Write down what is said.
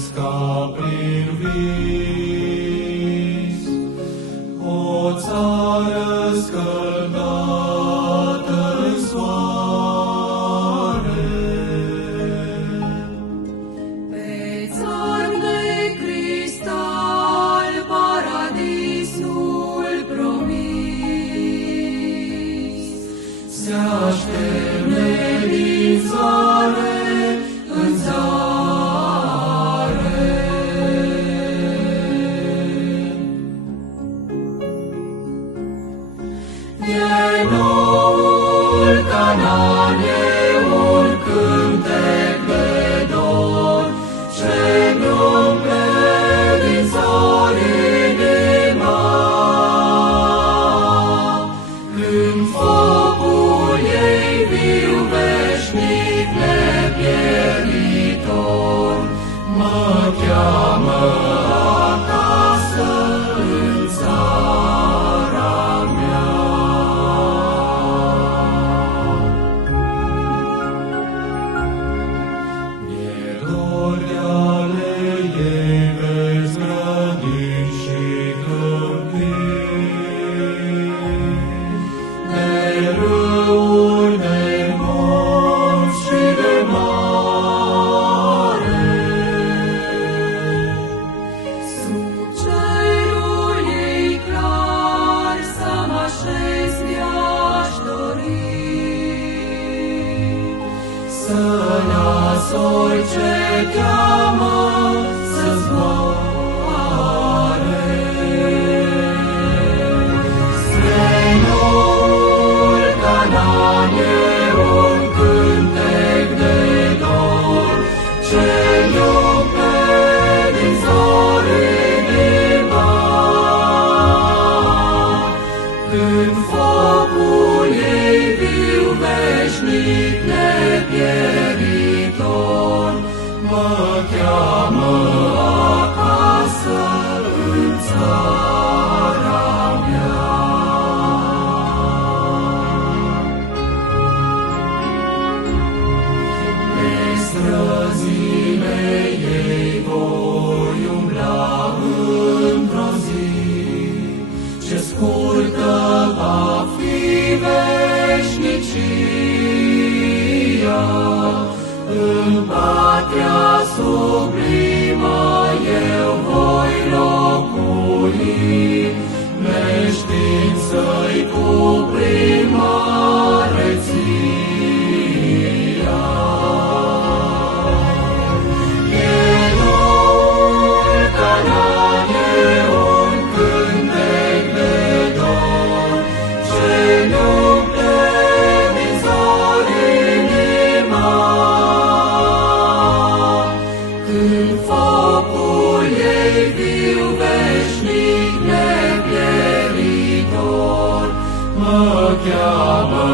trăiesc ca prin vis, o țară scăldată în soare. Pe țărm de cristal paradisul promis, Se așterne din țară în țară. E noul Canaan, e un cântec de dor, ce-mi umple din zor inima. Când focul ei viu veșnic nepieritor mă cheamă acasă în țara mea. Mi-e dor de ale ei vezi grădini și câmpii, de râuri, de munți și de mare. sub cerul ei clar să mă așez mi-aș dori. Să las orice cheamă să zboare. Spre noul Canaan e un cântec de dor, ce-mi umple din zor inima. Când focul ei viu veșnic nepieritor mă cheamă acasă în țara mea. Pe străzile ei voi umbla într-o zi, ce scurtă va fi veșnicia. În patria sublimă eu voi locui, neștiind să-i cuprind măreția. E noul Canaan, e un cântec de dor, ce-mi umple din zor inima. Când focul ei viu veșnic nepieritor mă cheamă